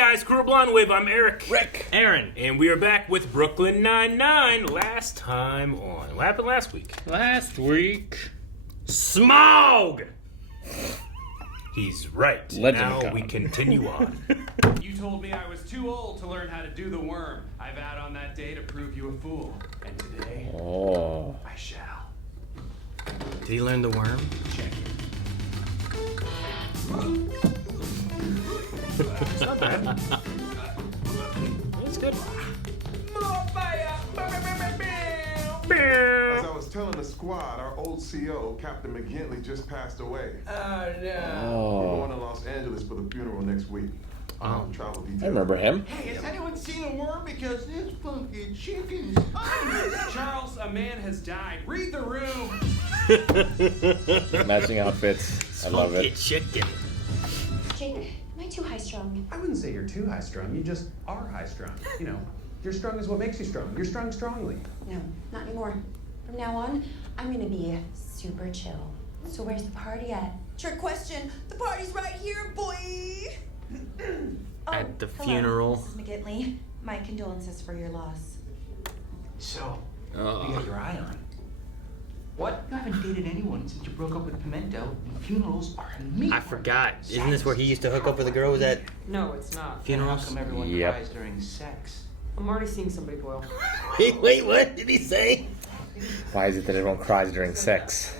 guys, Crew Blonde Wave, I'm Eric. Rick. Aaron. And we are back with Brooklyn Nine-Nine. Last time on. What happened last week? Last week. Smog! He's right. Legend now God. we continue on. You told me I was too old to learn how to do the worm. I vowed on that day to prove you a fool. And today, I shall. Did he learn the worm? Check it. It's not bad. It's good. As I was telling the squad, our old CO, Captain McGintley, just passed away. Oh, no. We're going to Los Angeles for the funeral next week. Travel details. I remember him. Hey, has anyone seen a worm? Because this funky chicken's Charles, a man has died. Read the room. Matching outfits. I love Funky it. chicken. Jake, am I too high-strung? I wouldn't say you're too high-strung. You just are high-strung. You know, you're strung is what makes you strong. You're strung strongly. No, not anymore. From now on, I'm gonna be super chill. So where's the party at? Trick question. The party's right here, boy. At the hello, funeral. Mrs. McGintley. My condolences for your loss. So, you got your eye on. What? You haven't dated anyone since you broke up with Pimento, and funerals are immediate. I forgot. Isn't this where he used to hook up with a girl with that No, it's not. How funerals? come everyone Yep. cries during sex? I'm already seeing somebody, Boyle. Wait, what did he say? Why is it that everyone cries during sex?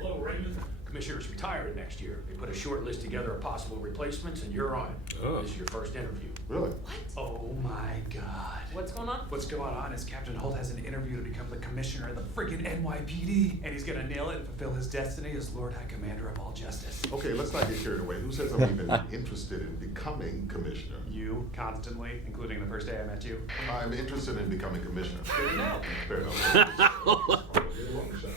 Hello, Raymond. Commissioner's retiring next year. They put a short list together of possible replacements, and you're on it. Oh. This is your first interview. Really? Oh, my God. What's going on? What's going on is Captain Holt has an interview to become the commissioner of the friggin' NYPD, and he's gonna nail it and fulfill his destiny as Lord High Commander of all justice. Okay, let's not get carried away. Who says I'm even interested in becoming commissioner? You, constantly, including the first day I met you. I'm interested in becoming commissioner. No. Fair enough.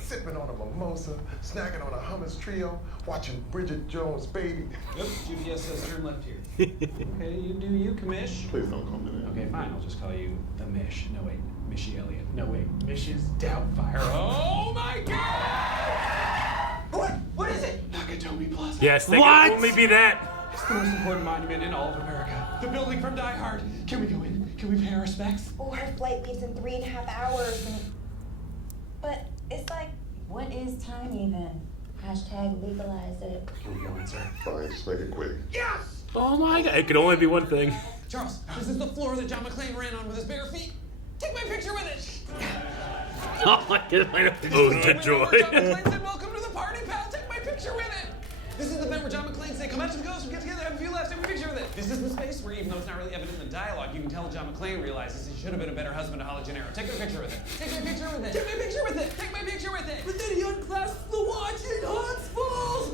Sipping on a mimosa, snacking on a hummus trio, watching Bridget Jones' Baby. Yep, GPS says turn left here. Okay, you do you, Commish. Please don't call me that. Okay, fine, I'll just call you the Mish. No, wait, Mishy Elliott. No, wait, Mish's Doubtfire. Oh my God! What is it? Nakatomi Plaza. Yes, they What? can only be that. It's the most important monument in all of America. The building from Die Hard. Can we go in? Can we pay our respects? Oh, her flight leaves in 3.5 hours. But it's like, what is time even? Hashtag legalize it. Can we go in, sir? Fine, just make it quick. Yes! Oh my God. It could only be one thing. Charles, this is the floor that John McClane ran on with his bare feet. Take my picture with it. Oh my God. Ode to joy. John McClane said, "Welcome to the party, pal. Take my picture with it." This is the bit where John McClane said, "Come out to the ghost, we get together, have a few laughs, take a picture with it." This is the space where, even though it's not really evident in the dialogue, you can tell John McClane realizes he should have been a better husband to Holly Gennaro. Take my picture with it. Take my picture with it. Take my picture with it. Take my picture with it. But then he unclasps the watch and Hans falls.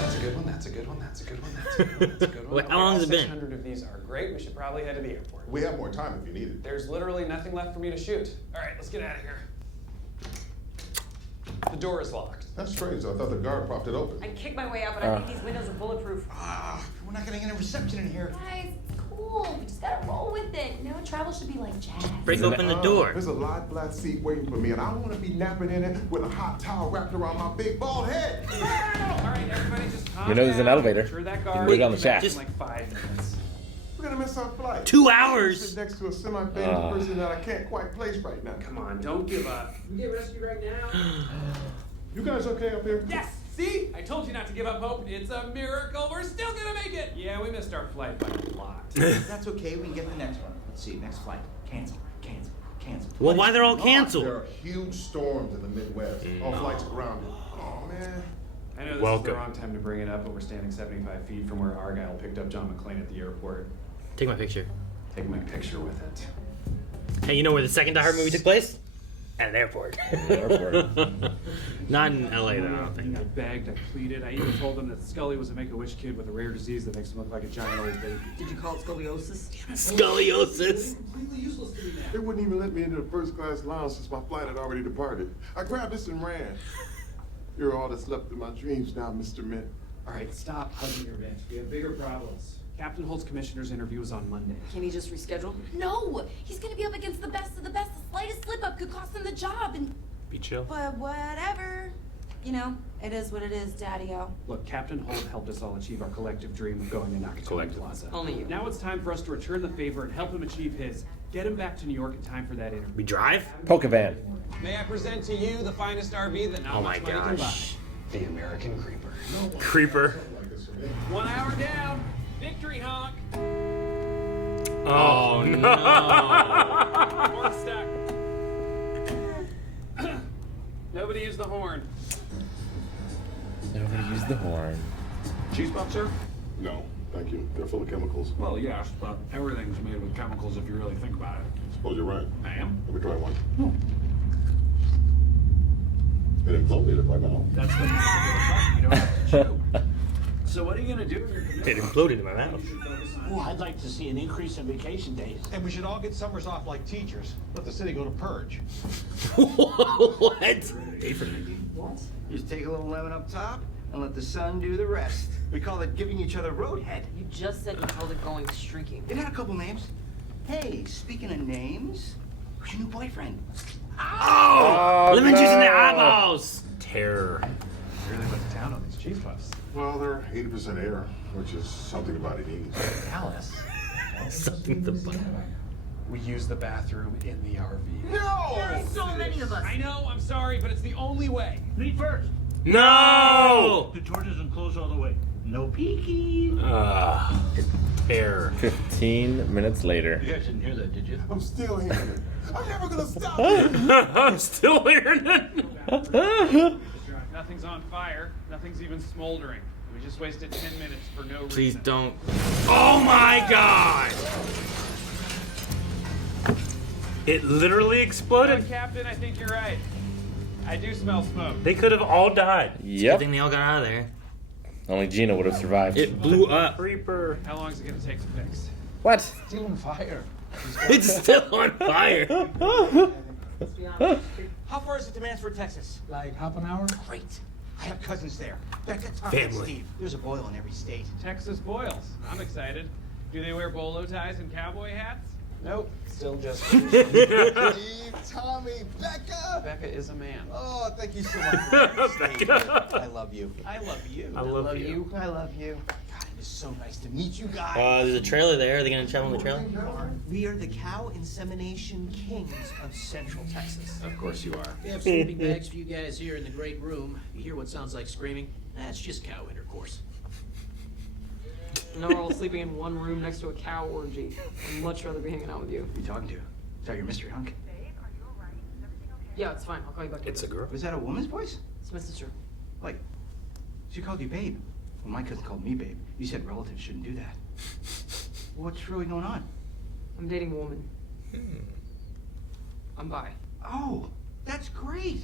That's a good one. That's a good one. That's a good one. That's a good one. That's a good one. Wait, how long has it been? 600 of these are great. We should probably head to the airport. We have more time if you need it. There's literally nothing left for me to shoot. All right, let's get out of here. The door is locked. That's strange. I thought the guard propped it open. I kicked my way out, but I think these windows are bulletproof. We're not gonna get a reception in here. Guys, it's cool. We just gotta roll with it. You know, travel should be like jazz. Break open the door. There's a live black seat waiting for me, and I want to be napping in it with a hot towel wrapped around my big bald head. All right, everybody, just calm You know there's an down. elevator. Sure, that You guard can wait on the will be back shaft. in like 5 minutes. We're gonna miss our flight. 2 hours. Sit next to a semi-famous person that I can't quite place right now. Come on, don't give up. We get rescued right now. You guys okay up here? Yes! See? I told you not to give up hope. It's a miracle. We're still gonna make it. Yeah, we missed our flight by a lot. That's okay, we can get the next one. Let's see, next flight. Cancel. Well, why they're all There canceled? are huge storms in the Midwest. All flights are grounded. Oh man. I know this is Welcome. the wrong time to bring it up, but we're standing 75 feet from where Argyle picked up John McClane at the airport. Take my picture. Take my picture with it. Hey, you know where the second Die Hard movie took place? At an airport. Not in LA, though, I don't think. I begged, I pleaded. I even told them that Scully was a Make-A-Wish kid with a rare disease that makes him look like a giant old baby. Did you call it scoliosis? Scoliosis. Completely useless to me now. They wouldn't even let me into the first class lounge since my flight had already departed. I grabbed this and ran. You're all that's left in my dreams now, Mr. Mint. All right, stop hugging your bench. We have bigger problems. Captain Holt's commissioner's interview is on Monday. Can he just reschedule? No, he's gonna be up against the best of the best. The slightest slip up could cost him the job, and Be chill. but whatever. You know, it is what it is, Daddy-O. Look, Captain Holt helped us all achieve our collective dream of going to Nakatomi Collective. Plaza. Only you. Now it's time for us to return the favor and help him achieve his. Get him back to New York in time for that interview. We drive? Pokevan. May I present to you the finest RV that not Oh my much money can buy. gosh. The American Creeper. Creeper. 1 hour down. Victory honk. Oh, no. Horn stuck. Nobody use the horn. Nobody used the horn. Cheese pop, sir? No, thank you. They're full of chemicals. Well, yes, but everything's made with chemicals if you really think about it. Suppose you're right. I am. Let me try one. It imploded by now. That's the you don't have to chew. So what are you gonna do? It imploded in my mouth. Oh, I'd like to see an increase in vacation days. And we should all get summers off like teachers. Let the city go to purge. What? Day for What? Just take a little lemon up top and let the sun do the rest. We call it giving each other roadhead. You just said you called it going streaking. It had a couple names. Hey, speaking of names, who's your new boyfriend? Oh! Lemon juice in the eyeballs! Terror. Really went to town on these cheese puffs. Well, they're 80% air, which is something the body needs. Alice. Something the butt. We use the bathroom in the RV. No! There are so many of us. I know, I'm sorry, but it's the only way. Me first. No! The door doesn't close all the way. No peeking. Terror. 15 minutes later. You guys didn't hear that, did you? I'm still hearing it. I'm never gonna stop it. I'm still hearing it. Nothing's on fire. Nothing's even smoldering. We just wasted 10 minutes for no reason. Please don't. Oh my god! It literally No, exploded. Captain, I think you're right. I do smell smoke. They could have all died. Good Yep. thing they all got out of there. Only Gina would have survived. It blew up. Creeper. How long is it gonna take to fix? What? Still on fire. It's still on fire. How far is it to Mansford, Texas? Like half an hour? Great. I have cousins there. Becca, Tom, Family. and Steve. There's a boil in every state. Texas boils. I'm excited. Do they wear bolo ties and cowboy hats? Nope. Still just. Steve, Tommy, Becca! Becca is a man. Oh, thank you so much for that. Becca. I love you. I love you. I love you. I love you. God, it is so nice to meet you guys. There's a trailer there. Are they gonna travel in the trailer? We are the cow insemination kings of Central Texas. Of course you are. We have sleeping bags for you guys here in the great room. You hear what sounds like screaming? That's just cow intercourse. No, we're all sleeping in one room next to a cow orgy. I'd much rather be hanging out with you. Who you talking to? Is that your mystery hunk? Yeah, it's fine. I'll call you back. It's a girl. Was that a woman's voice? It's my sister. Like, she called you babe. Well, my cousin called me babe. You said relatives shouldn't do that. What's really going on? I'm dating a woman. I'm bi. Oh, that's great.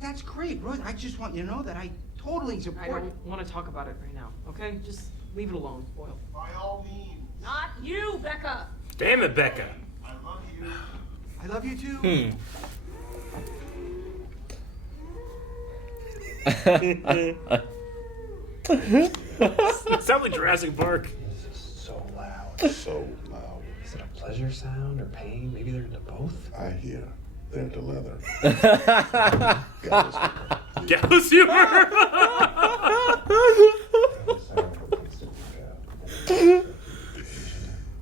That's great, Rose. I just want you to know that I totally I support. don't want to talk about it right now. Okay, just leave it alone, Boyle. By all means. Not you, Becca. Damn it, Becca. I love you. I love you too. It sounds like Jurassic Park. So loud. So loud. Is it a pleasure sound or pain? Maybe they're into both. I hear they're into leather. Gallows humor.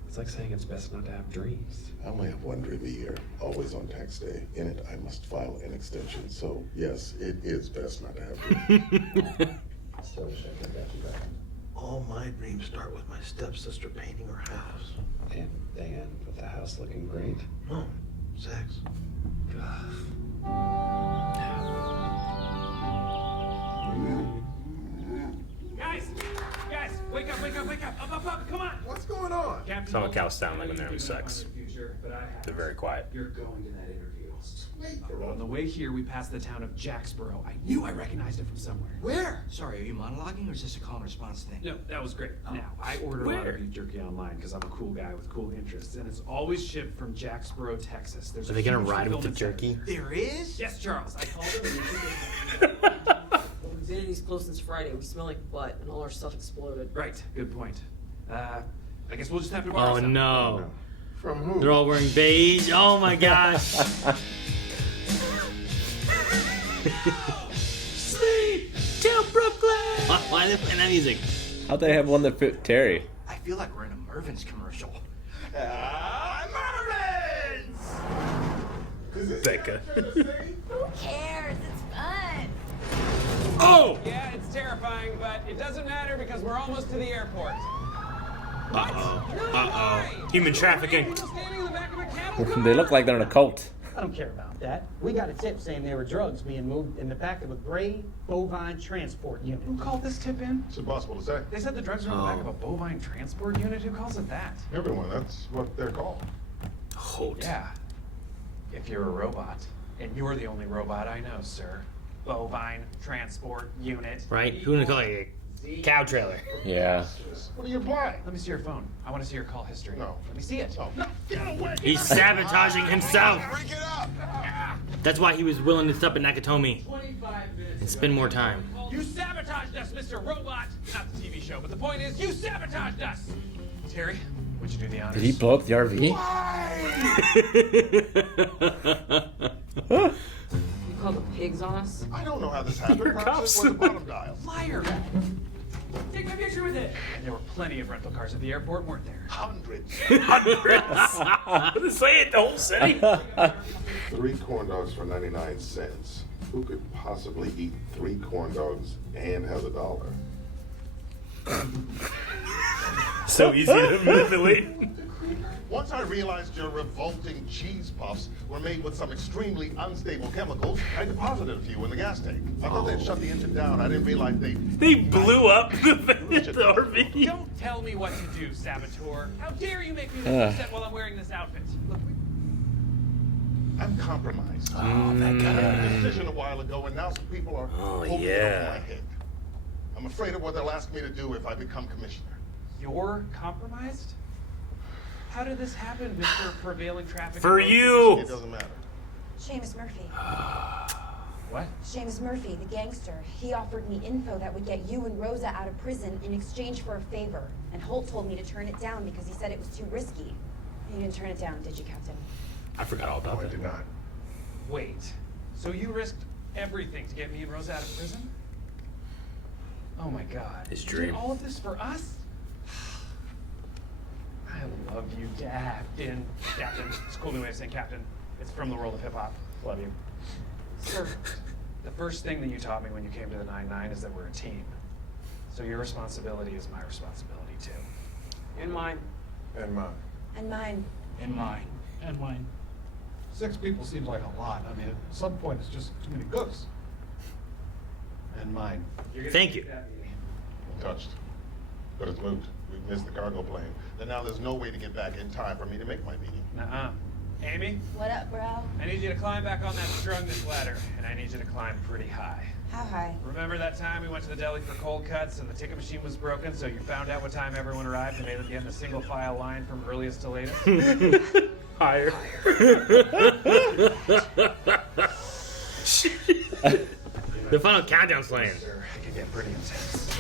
It's like saying it's best not to have dreams. I only have one dream a year, always on tax day. In it, I must file an extension. So, yes, it is best not to have dreams. So wish I could get you back. All my dreams start with my stepsister painting her house. And they end with the house looking great. No, sex. Guys, wake up, up, come on. What's going on? Captain That's how Holt, cows sound like I when know they're you having don't sex. know the future, but I have. They're very quiet. You're going to that interview. On the way here, we passed the town of Jacksboro. I knew I recognized it from somewhere. Where? Sorry, are you monologuing or is this a call and response thing? No, that was great. Now, I order a lot of beef jerky online because I'm a cool guy with cool interests, and it's always shipped from Jacksboro, Texas. There's Are they gonna huge ride with the fulfillment jerky? center. There is? Yes, Charles. I called him. We've been in these close since Friday. We smell like butt, and all our stuff exploded. Right. Good point. I guess we'll just have to borrow Oh some. no. From who? They're all wearing beige. Oh my gosh. Sleep. Why are they playing that music? How'd they have one that fit Terry? I feel like we're in a Mervin's commercial. Mervin's! Becca. Who cares? It's fun. Oh! Yeah, it's terrifying, but it doesn't matter because we're almost to the airport. Uh-oh. Human trafficking. Standing in the back of a cab. They look like they're in a cult. I don't care about that. We got a tip saying there were drugs being moved in the back of a gray bovine transport unit. Who called this tip in? It's impossible to say. They said the drugs are in the back of a bovine transport unit. Who calls it that? Everyone, that's what they're called. Hold. Yeah. If you're a robot, and you're the only robot I know, sir. Bovine transport unit. Right? Who would call it a cow trailer? Yeah. What are you implying? Let me see your phone. I want to see your call history. No. Let me see it. No, get away! He's sabotaging himself. Break it up! That's why he was willing to stop at Nakatomi and spend more time. You sabotaged us, Mr. Robot! Not the TV show, but the point is, you sabotaged us! Terry, would you do the honors? Did he blow up the RV? You called the pigs on us? I don't know how this happened. Perhaps it was the bottom dial. Liar! Take my picture with it! And there were plenty of rental cars at the airport, weren't there? Hundreds. Say it, the whole city. 3 corn dogs for 99 cents. Who could possibly eat 3 corn dogs and have $1? So easy to manipulate. Once I realized your revolting cheese puffs were made with some extremely unstable chemicals, I deposited a few in the gas tank. I thought they'd shut the engine down. I didn't realize They blew up the RV. Don't tell me what to do, saboteur. How dare you make me look upset while I'm wearing this outfit? Look, I'm compromised. Oh, I made a decision a while ago, and now some people are holding it over my head. I'm afraid of what they'll ask me to do if I become commissioner. you're compromised? How did this happen, Mr. Prevailing Traffic? For you! It doesn't matter. Seamus Murphy. What? Seamus Murphy, the gangster. He offered me info that would get you and Rosa out of prison in exchange for a favor. And Holt told me to turn it down because he said it was too risky. You didn't turn it down, did you, Captain? I forgot all about No, I that. did not. Wait. So you risked everything to get me and Rosa out of prison? Oh my God. His You did dream. all of this for us? I love you, Captain. Captain. It's a cool new way of saying captain. It's from the world of hip hop. Love you. Sir. The first thing that you taught me when you came to the 9-9 is that we're a team. So your responsibility is my responsibility too. And mine. And mine. And mine. And mine. And mine. 6 people seems like a lot. I mean, at some point, it's just too many cooks. And mine. Thank you. Touched. But it's moved. We've missed the cargo plane. And now there's no way to get back in time for me to make my meeting. Nuh-uh. Amy, What up, bro? I need you to climb back on that strungness ladder, and I need you to climb pretty high. How high? Remember that time we went to the deli for cold cuts and the ticket machine was broken, so you found out what time everyone arrived and made them get in a single file line from earliest to latest? Higher. The final countdown slam. Sir, it can get pretty intense.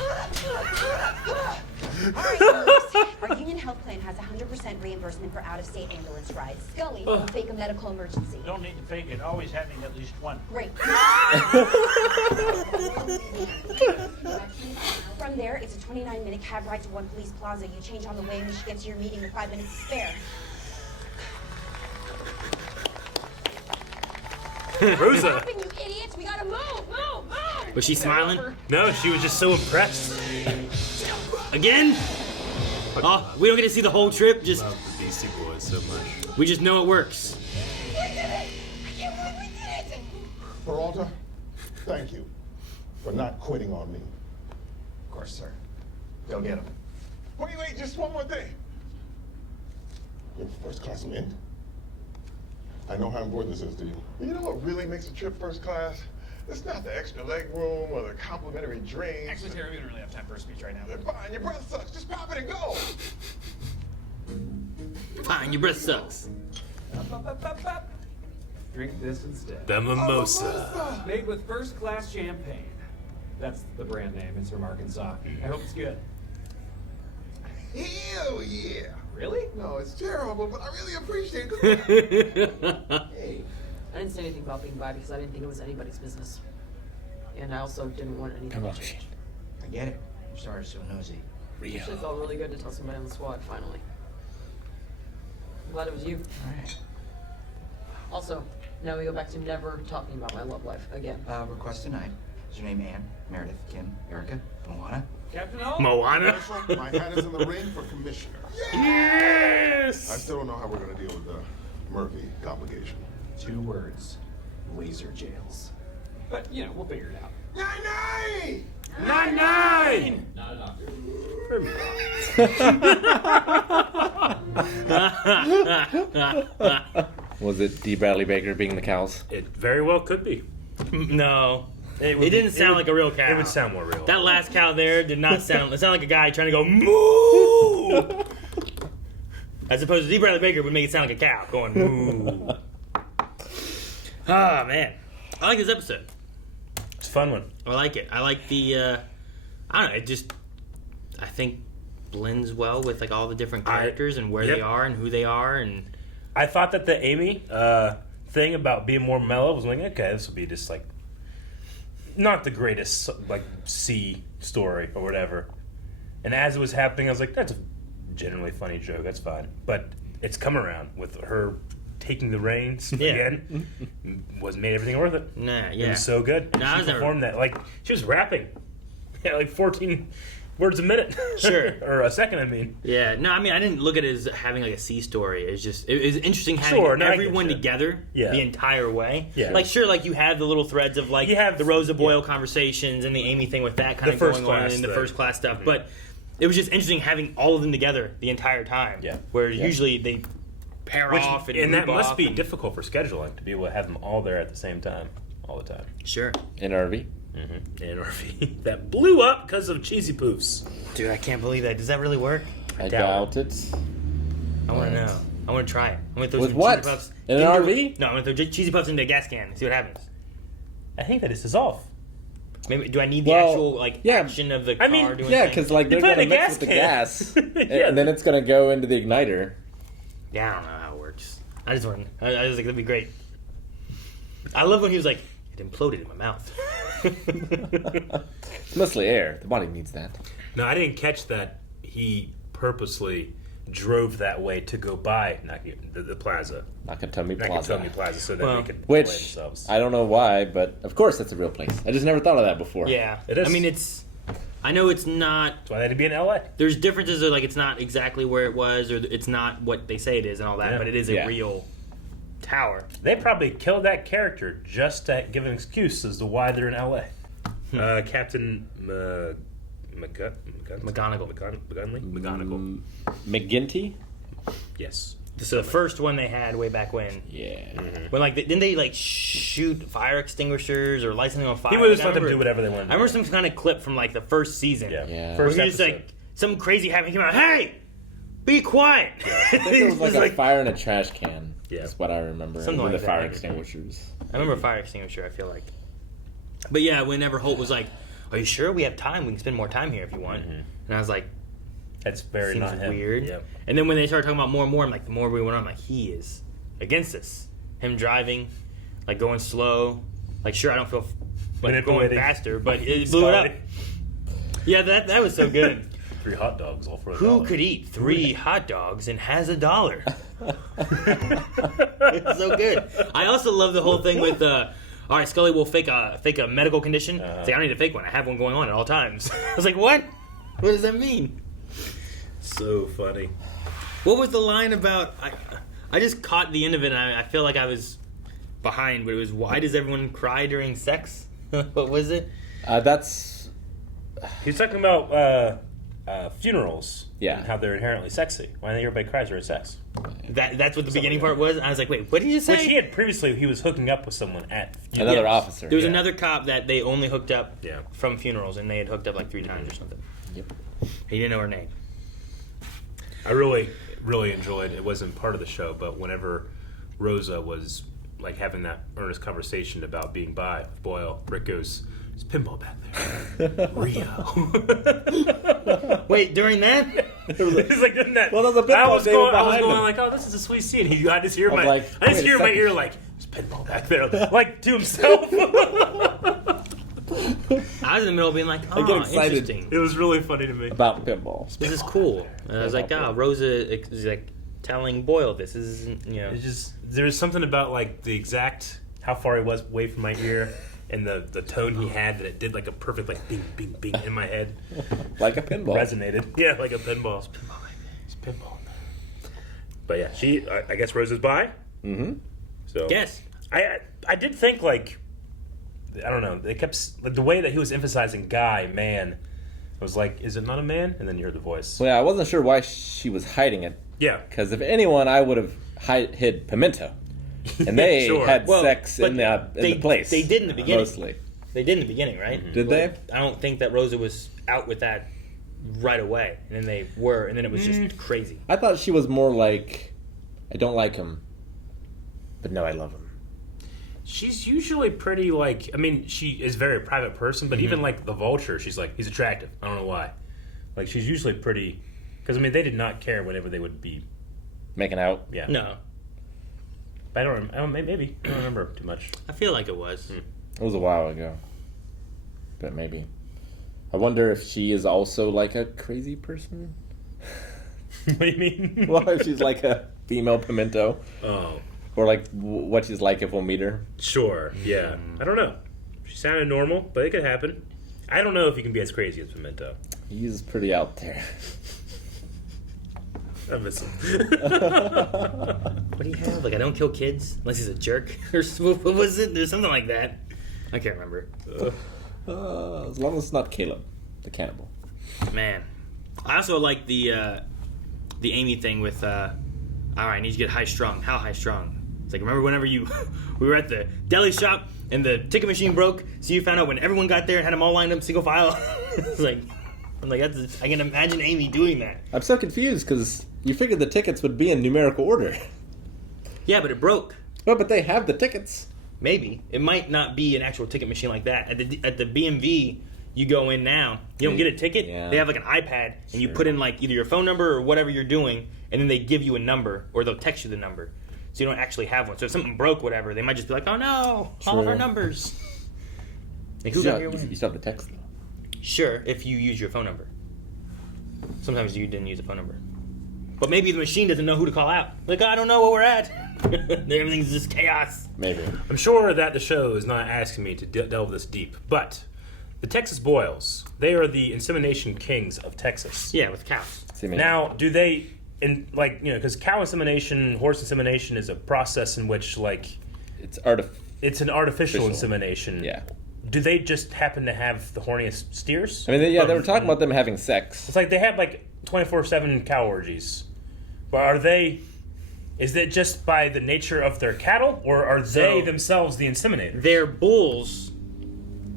Alright, folks. Our union health plan has 100% reimbursement for out-of-state ambulance rides. Scully will fake a medical emergency. Don't need to fake it. Always having at least one. Great. From there, it's a 29-minute cab ride to One Police Plaza. You change on the way and you should get to your meeting with 5 minutes to spare. Rosa. Open, you idiots! We gotta move! Move! Move! Was she smiling? No, she was just so impressed. Again? Oh, we don't get to see the whole trip. Just Love the Beastie Boys so much. we just know it works. We did it! I can't believe we did it! Peralta, thank you for not quitting on me. Of course, sir. Go get him. Wait, just one more thing. You're first class mint? I know how important this is to you. You know what really makes a trip first class? It's not the extra leg room or the complimentary drinks. Actually, Terry, we don't really have time for a speech right now. Fine, your breath sucks. Just pop it and go. Fine, your breath sucks. Drink this instead. The mimosa. Made with first-class champagne. That's the brand name. It's from Arkansas. I hope it's good. Hell yeah. Really? No, it's terrible, but I really appreciate it. Hey. I didn't say anything about being bi because I didn't think it was anybody's business. And I also didn't want anything to change. get it. I'm sorry, so nosy. It actually felt really good to tell somebody on the squad, finally. I'm glad it was you. Alright. Also, now we go back to never talking about my love life again. Request tonight. Is your name Anne, Meredith, Kim, Erica, Moana? Captain Holt? Moana? My hat is in the ring for commissioner. Yes! I still don't know how we're going to deal with the Murphy complication. 2 words. Laser jails. But, you know, we'll figure it out. 9-9! 9-9! Not a doctor. Was it D. Bradley Baker being the cows? It very well could be. No. It would- didn't sound like a real cow. It would sound more real. That last cow there did not sound. It sounded like a guy trying to go moo. As opposed to D. Bradley Baker would make it sound like a cow going moo. Ah, man, I like this episode. It's a fun one. I like it. I like the. I don't know. It just. I think blends well with like all the different characters and where Yep. they are and who they are and. I thought that the Amy thing about being more mellow was like, okay, this will be just like not the greatest like C story or whatever. And as it was happening, I was like, that's a generally funny joke. That's fine. But it's come around with her taking the reins again. Was made everything worth it. Nah, It yeah. was so good. No, I She was never- performed that like she was rapping. Yeah, like 14 words a minute. Sure. Or a second, I mean. Yeah, no, I mean, I didn't look at it as having like a C story. It's just, it was interesting having Sure, no, I get everyone you. together Yeah. the entire way. Yeah. Like, sure, like you have the little threads of like You have- the Rosa Boyle conversations and the Amy thing with that kind The of first going on class and the stuff. first class stuff. But it was just interesting having all of them together the entire time. Yeah. Where usually they pair off and that group must off be and- difficult for scheduling to be able to have them all there at the same time, all the time. Sure. In RV? Mm-hmm. And RV that blew up because of cheesy poofs. Dude, I can't believe that. Does that really work? I doubt it. I want to know. I want to try it. I want to throw With some what? cheesy puffs. In an into- RV? No, I'm going to throw cheesy puffs into a gas can and see what happens. I think that is dissolve. Maybe do I need the Well, actual like yeah. action of the car doing Yeah, things? because like You they're put it gonna in a mix with the gas gas, Yeah. and then it's gonna go into the igniter. Yeah, I don't know how it works. I just want. I was like, that'd be great. I love when he was like, it imploded in my mouth. It's mostly air. The body needs that. No, I didn't catch that he purposely drove that way to go by the plaza. Nakatomi Plaza. Nakatomi Plaza, so that Well, they could Which, play themselves. I don't know why, but of course that's a real place. I just never thought of that before. Yeah, It is. I mean, it's. I know it's not. That's why they had to be in LA. There's differences of like it's not exactly where it was, or it's not what they say it is, and all that. Yeah. But it is a Yeah. real tower. They probably killed that character just to give an excuse as to why they're in LA. Captain McGonagall. McGonagall. McGinty? Yes. So the first one they had way back when. Yeah. When like didn't they like shoot fire extinguishers or light something on fire? He would Like, just I let them remember- do whatever they wanted. I remember some kind of clip from like the first season. Yeah. Yeah. Where First he just episode. like something crazy happened. He came out, hey, be quiet. I think it was like Just a fire in a trash can. Yeah. That's what I remember. Something with like the that. fire extinguishers. I remember fire extinguisher. I feel like. But yeah, whenever Holt was like, "Are you sure we have time? We can spend more time here if you want." And I was like, That's very "Seems not him. weird." Yeah. And then when they started talking about more and more, I'm like, the more we went on, I'm like, he is against this. Him driving, like going slow. Like, sure, I don't feel like going Manipulating. faster, but it blew it up. Stalling. Yeah, that was so good. 3 hot dogs, all for a Who dollar. could eat 3 hot dogs and has $1? It's so good. I also love the whole thing with, all right, Scully will fake a medical condition. It's like, I don't need to fake one. I have one going on at all times. I was like, what? What does that mean? So funny. What was the line about? I just caught the end of it, and I feel like I was behind, but it was, why does everyone cry during sex? What was it? That's He's talking about funerals. Yeah. And how they're inherently sexy. Why do everybody cries during sex? That's what the beginning part was. I was like, wait, what did you say? Which he had previously, he was hooking up with someone at another Yes. officer. There was Yeah. another cop that they only hooked up Yeah. from funerals, and they had hooked up like 3 times or something. Yep. He didn't know her name. I really, really enjoyed. It wasn't part of the show, but whenever Rosa was like having that earnest conversation about being bi with Boyle, Rick goes, "There's pinball back there, Rio." Wait, during that? He's like, "Isn't that?" Well, there's a pinball I was table going behind him. like, "Oh, this is a sweet scene." I just hear I was my, like, I just wait a hear in my second. ear like, "There's pinball back there," like to himself. I was in the middle of being like, I get oh, excited. interesting. It was really funny to me. About pinball. This is cool. And I was like, Rosa is like telling Boyle this isn't, you know. It's just, there was something about like the exact, how far he was away from my ear and the tone he had that it did like a perfect like bing, bing, bing in my head. Like a pinball. Resonated. Yeah, like a pinball. It's pinball, baby. It's pinball. But yeah, she, I guess Rosa's bi. Mm-hmm. So Yes. I did think like, I don't know, they kept, like the way that he was emphasizing guy, man, I was like, is it not a man? And then you heard the voice. Well, yeah, I wasn't sure why she was hiding it. Yeah. Because if anyone, I would have hid Pimento. And they Sure. had Well, sex in the place. They did in the beginning. Mostly. They did in the beginning, right? Mm-hmm. Did they? I don't think that Rosa was out with that right away. And then they were, and then it was just crazy. I thought she was more like, I don't like him, but no, I love him. She's usually pretty like, I mean, she is a very private person, but even like the Vulture, she's like, he's attractive. I don't know why. Like, she's usually pretty, because I mean, they did not care whenever they would be. Making out? Yeah. No. But I don't maybe. I don't remember too much. I feel like it was. It was a while ago. But maybe. I wonder if she is also like a crazy person? What do you mean? Well, if she's like a female Pimento. Oh. Or like what she's like if we'll meet her. Sure, yeah. I don't know. She sounded normal, but it could happen. I don't know if he can be as crazy as Pimento. He's pretty out there. I miss him. What do you have? Like, I don't kill kids unless he's a jerk. Or what was it? There's something like that. I can't remember. As long as it's not Caleb, the cannibal. Man. I also like the Amy thing with, all right, I need you to get high strung. How high strung? It's like, remember whenever we were at the deli shop and the ticket machine broke, so you found out when everyone got there and had them all lined up single file? It's like, I'm like, I can imagine Amy doing that. I'm so confused because you figured the tickets would be in numerical order. Yeah, but it broke. Well, but they have the tickets. Maybe. It might not be an actual ticket machine like that. At the BMV, you go in now, you don't get a ticket. Yeah. They have like an iPad, and you put in like either your phone number or whatever you're doing, and then they give you a number, or they'll text you the number. So you don't actually have one. So if something broke, whatever, they might just be like, oh no, all of our True. numbers. Like, You who got still, your you still have the text though. Sure, if you use your phone number. Sometimes you didn't use a phone number. But maybe the machine doesn't know who to call out. Like, I don't know where we're at. Everything's just chaos. Maybe. I'm sure that the show is not asking me to delve this deep, but the Texas Boils, they are the insemination kings of Texas. Yeah, with cows. Now, do they, because cow insemination, horse insemination is a process in which, like... It's an artificial insemination. Yeah. Do they just happen to have the horniest steers? I mean, they were talking about them having sex. It's like they have, like, 24/7 cow orgies. But is it just by the nature of their cattle, or are they themselves the inseminators? Their bulls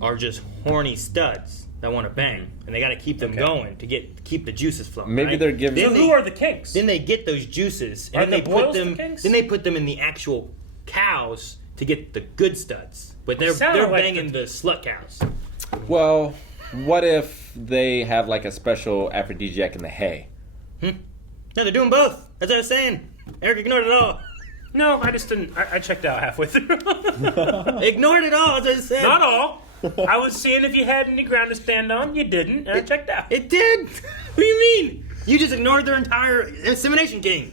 are just horny studs that want to bang, and they got to keep them going to keep the juices flowing. Maybe right? they're giving. So who are the kinks? Then they get those juices, and Are then the they put boils the them. kinks? Then they put them in the actual cows to get the good studs. But they're sounded like banging the slut cows. Well, what if they have like a special aphrodisiac in the hay? No, they're doing both. That's what I was saying. Eric ignored it all. No, I just didn't. I checked out halfway through. Ignored it all. That's what I said. Not all. I was seeing if you had any ground to stand on. You didn't, and I checked out. It did. What do you mean? You just ignored their entire insemination king.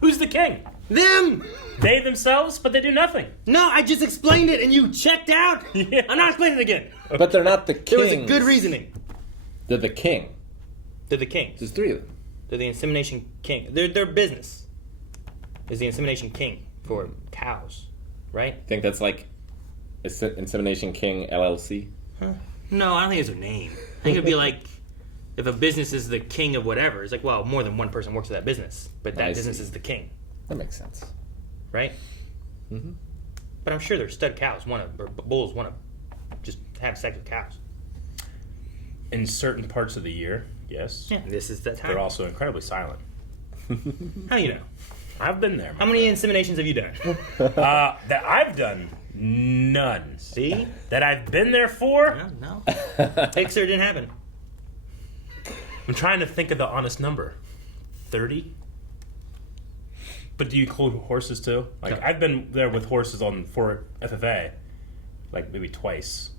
Who's the king? Them. They themselves, but they do nothing. No, I just explained it and you checked out. Yeah. I'm not explaining it again. But they're not the There kings. was a good reasoning. They're the king. They're the kings. There's three of them. They're the insemination king. Their business is the insemination king for cows, right? Think that's like Insemination King LLC? Huh? No, I don't think it's a name. I think it'd be like if a business is the king of whatever. It's like, well, more than one person works at that business, but that business is the king. That makes sense. Right? Mm-hmm. But I'm sure there's stud cows or bulls want to just have sex with cows. In certain parts of the year, yes. Yeah, this is that time. They're also incredibly silent. How do you know? I've been there. How many inseminations have you done? That I've done, none. See? That I've been there for? No. Pixar didn't happen. I'm trying to think of the honest number. 30? But do you include horses too? Like, No. I've been there with horses for FFA, like maybe twice.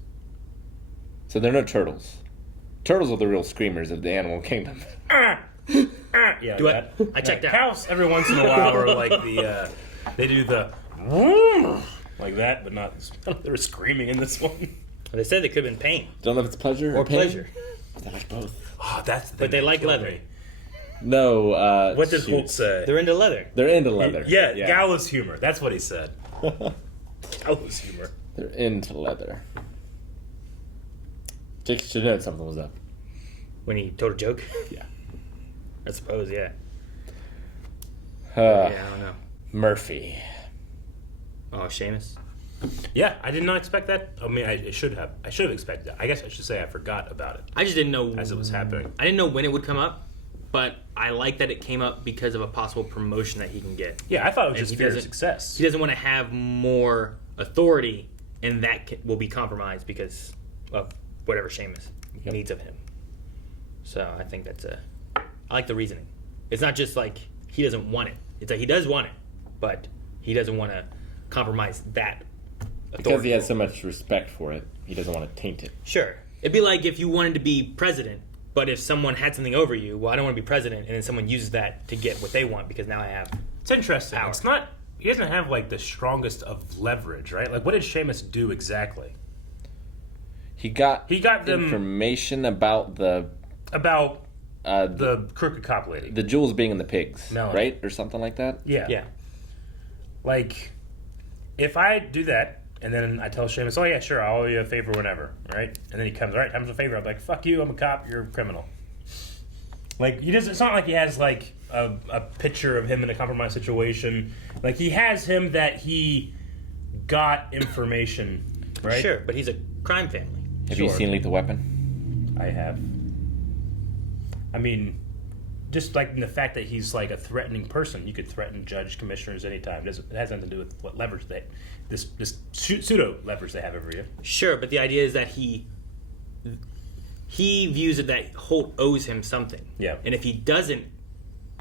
So they're no turtles. Turtles are the real screamers of the animal kingdom. Yeah, Do I checked out. Cows every once in a while are like the they do the like that, but not. They were screaming in this one. They said they could have been pain Don't know if it's pleasure or pain. pleasure, They like both. Oh, that's the but they like leather. No. What does shoot. Holt say? They're into leather. They're into leather. Yeah, gallows humor. That's what he said. Gallows humor. They're into leather. Jake should have known something was up. When he told a joke. Yeah. I suppose, yeah. Yeah, I don't know. Murphy. Oh, Seamus. Yeah, I did not expect that. I mean, I should have. I should have expected that. I guess I should say I forgot about it I just didn't know as it was happening. I didn't know when it would come up, but I like that it came up because of a possible promotion that he can get. Yeah, I thought it was And just he fear of doesn't- success. He doesn't want to have more authority, and that will be compromised because of whatever Seamus needs of him. So I think that's I like the reasoning. It's not just like he doesn't want it. It's like he does want it, but he doesn't want to compromise that authority. Because he has so much respect for it, he doesn't want to taint it. Sure. It'd be like if you wanted to be president, but if someone had something over you, well, I don't want to be president, and then someone uses that to get what they want because now I have. It's interesting. Power. It's not. He doesn't have like the strongest of leverage, right? Like, what did Seamus do exactly? He got them information about the crooked cop lady, the jewels being in the pigs, Melanie. right, or something like that. Yeah. Like, if I do that, and then I tell Seamus, oh yeah, sure, I'll owe you a favor whenever, right? And then he comes, all right, time's a favor. I'm like, fuck you, I'm a cop, you're a criminal. Like, he doesn't. It's not like he has like a picture of him in a compromised situation. Like, he has him that he got information, right? Sure, but he's a crime family. Have you seen Lethal Weapon? I have. I mean, just like in the fact that he's like a threatening person, you could threaten judge, commissioners anytime. It has nothing to do with what leverage this pseudo leverage they have over you. Sure, but the idea is that he views it that Holt owes him something. Yeah. And if he doesn't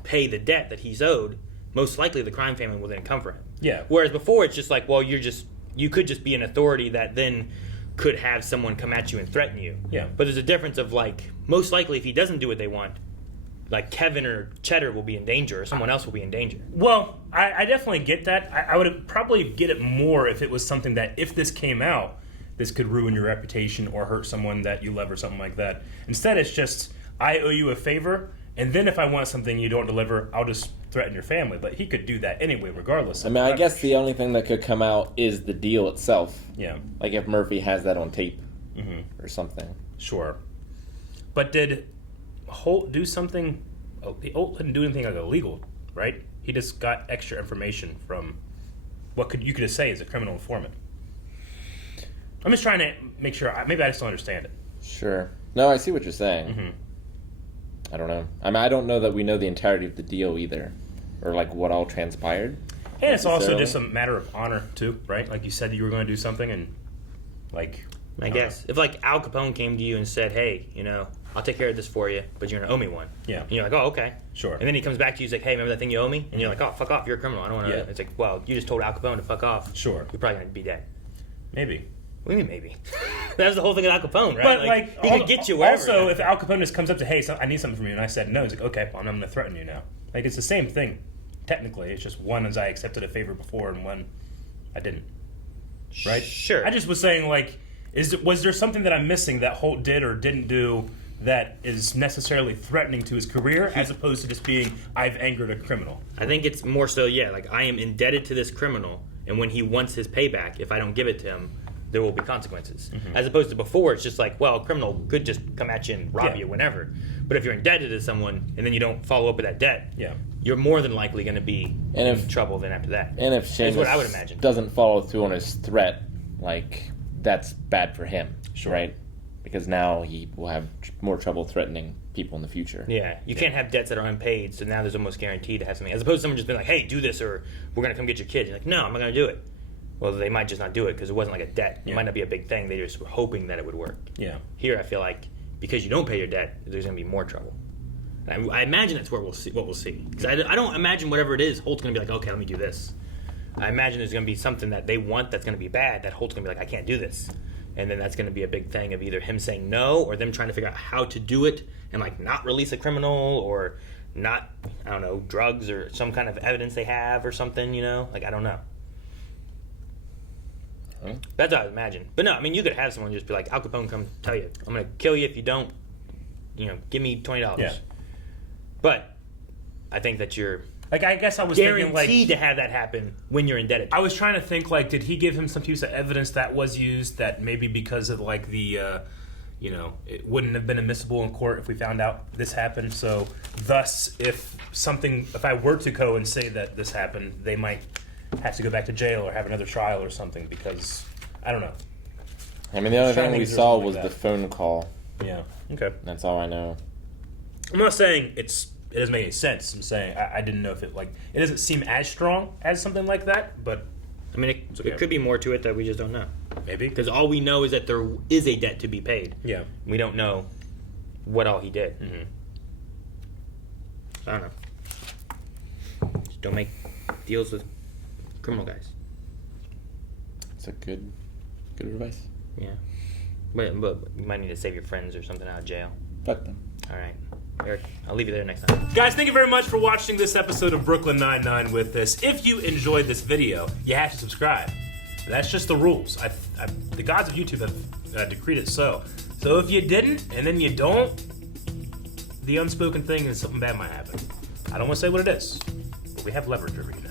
pay the debt that he's owed, most likely the crime family will then come for him. Yeah. Whereas before it's just like, well, you could just be an authority that then could have someone come at you and threaten you. Yeah. But there's a difference of like, most likely if he doesn't do what they want, like Kevin or Cheddar will be in danger or someone else will be in danger. Well, I definitely get that. I would probably get it more if it was something that if this came out, this could ruin your reputation or hurt someone that you love or something like that. Instead, it's just, I owe you a favor, and then if I want something you don't deliver, I'll just threaten your family. But he could do that anyway, regardless. I mean, I guess the only thing that could come out is the deal itself. Yeah. Like if Murphy has that on tape or something. Sure. But did Holt do something? Holt didn't do anything like illegal, right? He just got extra information from what you could just say is a criminal informant. I'm just trying to make sure. Maybe I just don't understand it. Sure. No, I see what you're saying. Mm-hmm. I don't know. I mean, I don't know that we know the entirety of the deal either, or like what all transpired. And it's also necessarily. just a matter of honor too, right? Like you said you were going to do something, and like I guess if like Al Capone came to you and said, "Hey, I'll take care of this for you, but you're gonna owe me one." Yeah. And you're like, "Oh, okay." Sure. And then he comes back to you, he's like, "Hey, remember that thing you owe me?" And you're like, "Oh, fuck off! You're a criminal. I don't want to." Yeah. It's like, well, you just told Al Capone to fuck off. Sure. You're probably gonna be dead. Maybe. What do you mean maybe? That was the whole thing with Al Capone, right? But like he could get you wherever. Also, if Al Capone just comes up to, hey, I need something from you, and I said no, he's like, okay, well, I'm going to threaten you now. Like it's the same thing, technically. It's just one as I accepted a favor before, and one I didn't. Right? Sure. I just was saying like, was there something that I'm missing that Holt did or didn't do that is necessarily threatening to his career, as opposed to just being I've angered a criminal? I think it's more so, like I am indebted to this criminal, and when he wants his payback, if I don't give it to him, there will be consequences. Mm-hmm. As opposed to before, it's just like, well, a criminal could just come at you and rob Yeah. you whenever. But if you're indebted to someone and then you don't follow up with that debt, Yeah. you're more than likely going to be in trouble then after that. And if That's what I would Seamus imagine. doesn't follow through on his threat, like that's bad for him, right? Because now he will have more trouble threatening people in the future. Yeah, you can't have debts that are unpaid, so now there's almost guaranteed to have something. As opposed to someone just being like, hey, do this or we're going to come get your kid. You're like, no, I'm not going to do it. Well, they might just not do it because it wasn't like a debt. It might not be a big thing. They just were hoping that it would work. Yeah. Here, I feel like because you don't pay your debt, there's going to be more trouble. And I imagine that's where we'll see what we'll see. Because I don't imagine whatever it is, Holt's going to be like, okay, let me do this. I imagine there's going to be something that they want that's going to be bad that Holt's going to be like, I can't do this. And then that's going to be a big thing of either him saying no or them trying to figure out how to do it and like not release a criminal or not, I don't know, drugs or some kind of evidence they have or something, you know? Like, I don't know. Huh? That's what I would imagine. But no, I mean, you could have someone just be like, Al Capone come tell you, I'm going to kill you if you don't, you know, give me $20. Yeah. But I think that you're Like, I guess I was guaranteed thinking, like, to have that happen when you're indebted. I was trying to think, like, did he give him some piece of evidence that was used that maybe because of, like, the, you know, it wouldn't have been admissible in court if we found out this happened. So, thus, if I were to go and say that this happened, they might have to go back to jail or have another trial or something because, I don't know. I mean, the only thing we saw was like the phone call. Yeah. Okay. That's all I know. I'm not saying it doesn't make any sense. I'm saying I didn't know if it doesn't seem as strong as something like that, but I mean, it could be more to it that we just don't know. Maybe. Because all we know is that there is a debt to be paid. Yeah. We don't know what all he did. Mm-hmm. So I don't know. Just don't make deals with criminal guys. It's a good advice. Yeah. But you might need to save your friends or something out of jail. Fuck them. All right. Eric, I'll leave you there next time. Guys, thank you very much for watching this episode of Brooklyn Nine-Nine with us. If you enjoyed this video, you have to subscribe. That's just the rules. The gods of YouTube have decreed it so. So if you didn't, and then you don't, the unspoken thing is something bad might happen. I don't want to say what it is, but we have leverage over you now.